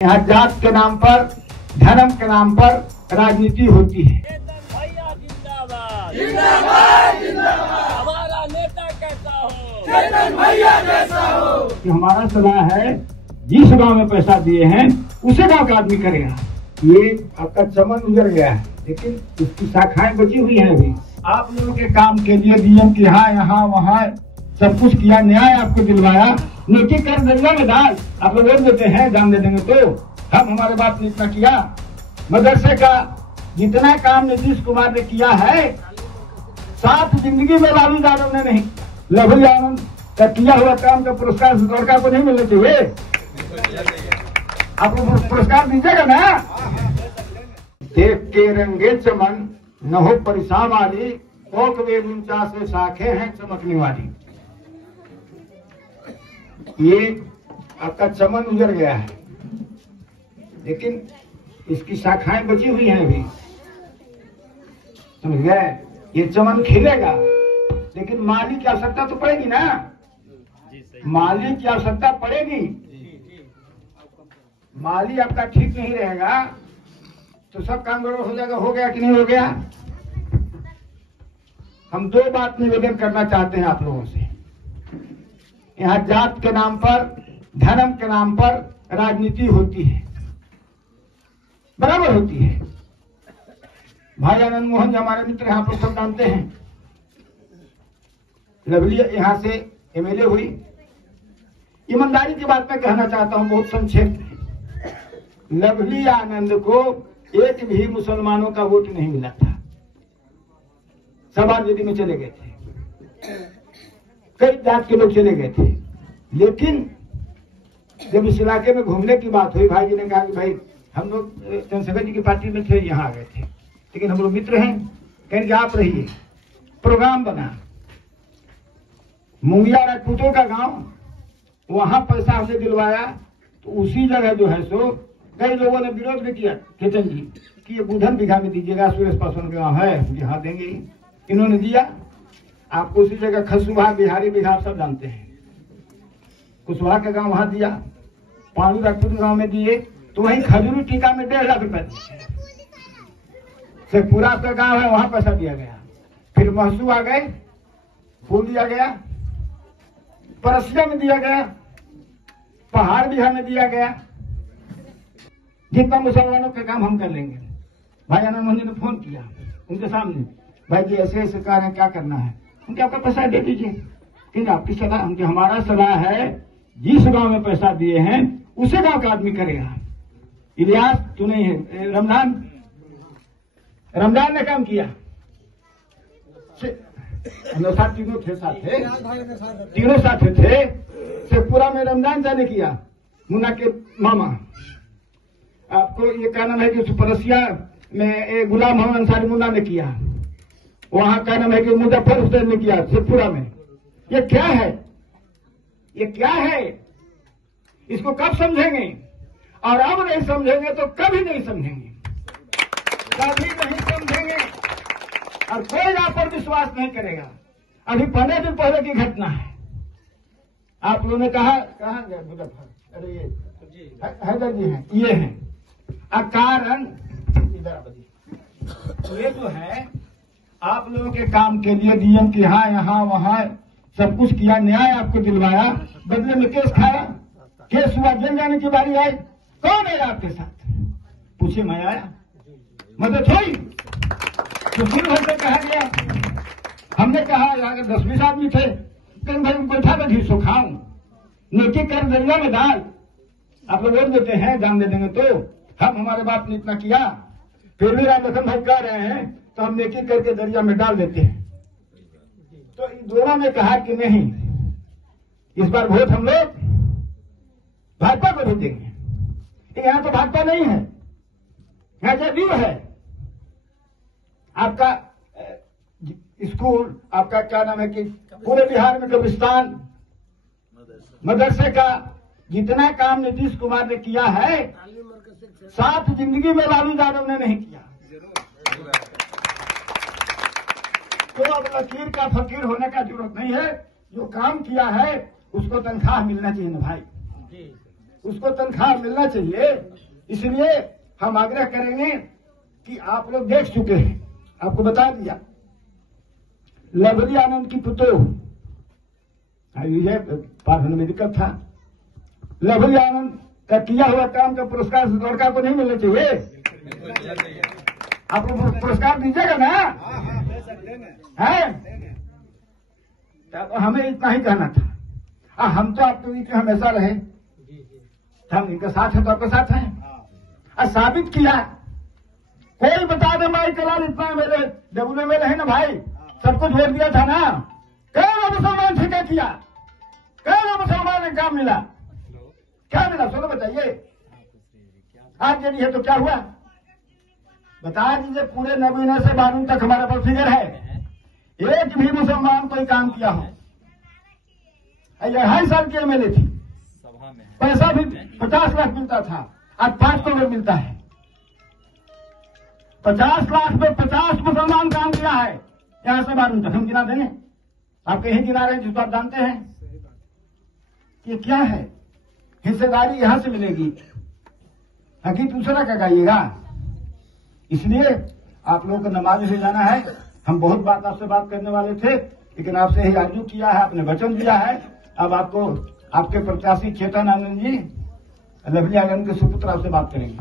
यहाँ जात के नाम पर, धर्म के नाम पर राजनीति होती है। भैया जिंदाबाद जिंदाबाद जिंदाबाद। हमारा नेता कैसा हो, चेतन भैया जैसा हो। कि हमारा सलाह है, जिस गांव में पैसा दिए हैं उसे गांव का आदमी करेगा। ये आपका चमन उजड़ गया है, लेकिन इसकी शाखाएं बची हुई हैं अभी। आप लोगों के काम के लिए डीएम की यहाँ वहाँ सब कुछ किया, न्याय आपको दिलवाया, नेकी कर दरिया में डाल। आप लोग वोट देते हैं, जान दे देंगे तो हम हमारे बाप ने इतना किया। मदरसे का जितना काम नीतीश कुमार ने किया है, साथ जिंदगी में लालू यादव ने नहीं। लवली आनंद का किया हुआ काम का पुरस्कार लड़का को नहीं मिलना चाहिए। आप लोग पुरस्कार दीजिएगा ना। देख के रंगे चमन न हो परिसा वाली, कोक वे 49 शाखे हैं चमकने वाली। ये आपका चमन उजड़ गया है, लेकिन इसकी शाखाएं बची हुई हैं अभी, समझ गए। ये चमन खिलेगा, लेकिन माली की आवश्यकता तो पड़ेगी ना। माली की आवश्यकता पड़ेगी। माली आपका ठीक नहीं रहेगा तो सब काम गड़बड़ हो जाएगा। हो गया कि नहीं हो गया। हम दो बात निवेदन करना चाहते हैं आप लोगों से। यहाँ जात के नाम पर, धर्म के नाम पर राजनीति होती है, बराबर होती है। भाई आनंद मोहन जी हमारे मित्र यहाँ पर सब जानते हैं। लवली यहाँ से एमएलए हुई। ईमानदारी की बात मैं कहना चाहता हूँ बहुत संक्षेप में। लवली आनंद को एक भी मुसलमानों का वोट नहीं मिला था। सब आरजेडी में चले गए थे, कई जात के लोग चले गए थे। लेकिन जब इस इलाके में घूमने की बात हुई, भाई जी ने कहा कि भाई हम लोग चंद्रशेखर जी की पार्टी में थे, यहाँ आ गए थे, लेकिन हम लोग मित्र हैं, कहेंगे आप रहिए। प्रोग्राम बना मुंगिया राजपूतों का गांव, वहां पैसा हमने दिलवाया। तो उसी जगह जो है सो कई लोगों ने विरोध भी किया चेतन जी कि ये बुधन बिघा में दीजिएगा, सुरेश पासवान का गाँव है, यहाँ देंगे। इन्होंने दिया आपको उसी जगह। खसुहा बिहारी बिघा सब जानते हैं। कुशवाहा का गांव वहां दिया, पालू राजपूत गांव में दिए, तो वहीं खजूरी टीका में 1.5 लाख रुपए दिए। शेखपुरा का गांव है, वहां पैसा दिया गया। फिर महसू आ गए, फूल दिया गया। परसिया में दिया गया, पहाड़ बिहार में दिया गया। जितना मुसलमानों का काम हम कर लेंगे। भाई आनंद मोहन जी ने फोन किया उनके सामने, भाई जी ऐसे ऐसे कार्य है, क्या करना है। उनके आपका पैसा दे दीजिए। लेकिन आपकी सलाह, उनकी हमारा सलाह है, जिस गांव में पैसा दिए हैं उसे गांव का आदमी करेगा। इलियास तो नहीं है, रमजान ने काम किया। साथ तीनों थे, साथ थे, तीनों साथ थे। शेखपुरा में रमजान जाने किया, मुन्ना के मामा। आपको ये क्या नाम है कि परसिया में गुलाम मोहम्मद अंसारी मुन्ना ने किया। वहां का नाम है कि मुजफ्फर हुसैन ने किया शेखपुरा में। ये क्या है, ये क्या है। इसको कब समझेंगे। और अब नहीं समझेंगे तो कभी नहीं समझेंगे, कभी नहीं समझेंगे। और कोई आप पर विश्वास नहीं करेगा। अभी 15 दिन पहले की घटना है। आप लोगों ने कहा कहाँ गए मुजफ्फर, अरे ये हैदर जी हैं, ये हैं अकारण। ये जो है आप लोगों के काम के लिए डीएम की यहाँ वहाँ सब कुछ किया, न्याय आपको दिलवाया, बदले में केस खाया। केस हुआ, जेल जाने की बारी आई। कौन है आपके साथ, पूछे। मैं आया, मदद हुई तो शुरू होकर कहा गया। हमने कहा अगर 10-20 आदमी थे, कहीं भाई बैठा बैठी सो खाऊं, नेकी कर दरिया में डाल। आप लोग वोट देते हैं, जान दे देंगे तो हम हमारे बाप ने इतना किया। फिर भी राम लखन भाई कह रहे हैं तो हम नेकी करके दरिया में डाल देते हैं। तो इन दोनों ने कहा कि नहीं, इस बार वोट हम लोग भाजपा को भी देंगे। यहाँ तो भाजपा नहीं है, यहाँ जदयू है। आपका स्कूल, आपका क्या नाम है कि पूरे बिहार में कब्रिस्तान, मदरसे का जितना काम नीतीश कुमार ने किया है, साथ जिंदगी में लालू यादव ने नहीं किया। तो अब लकीर का फकीर होने का जरूरत नहीं है। जो काम किया है उसको तनख्वाह मिलना चाहिए ना भाई। उसको तनख्वाह मिलना चाहिए। इसलिए हम आग्रह करेंगे कि आप लोग देख चुके हैं, आपको बता दिया, लवली आनंद की पुतोह, ये मेडिकल था, लवली आनंद का किया हुआ काम का पुरस्कार लड़का को नहीं मिलना चाहिए? आप लोग पुरस्कार दीजिएगा ना? है? तो हमें इतना ही कहना था। हम तो आपके बीच में हमेशा रहे, हम इनके साथ हैं तो आपके साथ हैं। साबित किया, कोई बता दे भाई कलाल इतना मेरे डब्ल्यू में रहे ना भाई, सबको वोट दिया था ना, कई मुसलमान ठेका किया, कई मुसलमान ने काम मिला, क्या मिला सोलो बताइए। आज यदि है तो क्या हुआ बता दीजिए। पूरे 99 से 92 तक हमारा पर फिगर है, एक भी मुसलमान कोई काम किया हो। 2.5 साल की एमएलए थी, पैसा भी 50 लाख मिलता था, आज 5 करोड़ मिलता है। 50 लाख में 50 मुसलमान काम किया है यहां से 92 तक। हम गिना देंगे, आप कहीं गिना रहे हैं जिसको आप जानते हैं कि क्या है। हिस्सेदारी यहां से मिलेगी, बाकी दूसरा क्या गाइएगा। इसलिए आप लोगों को नमाज से जाना है। हम बहुत बात आपसे बात करने वाले थे, लेकिन आपसे यही आरजू किया है, आपने वचन दिया है। अब आपको आपके प्रत्याशी चेतन आनंद जी लवली आनंद के सुपुत्र आपसे बात करेंगे।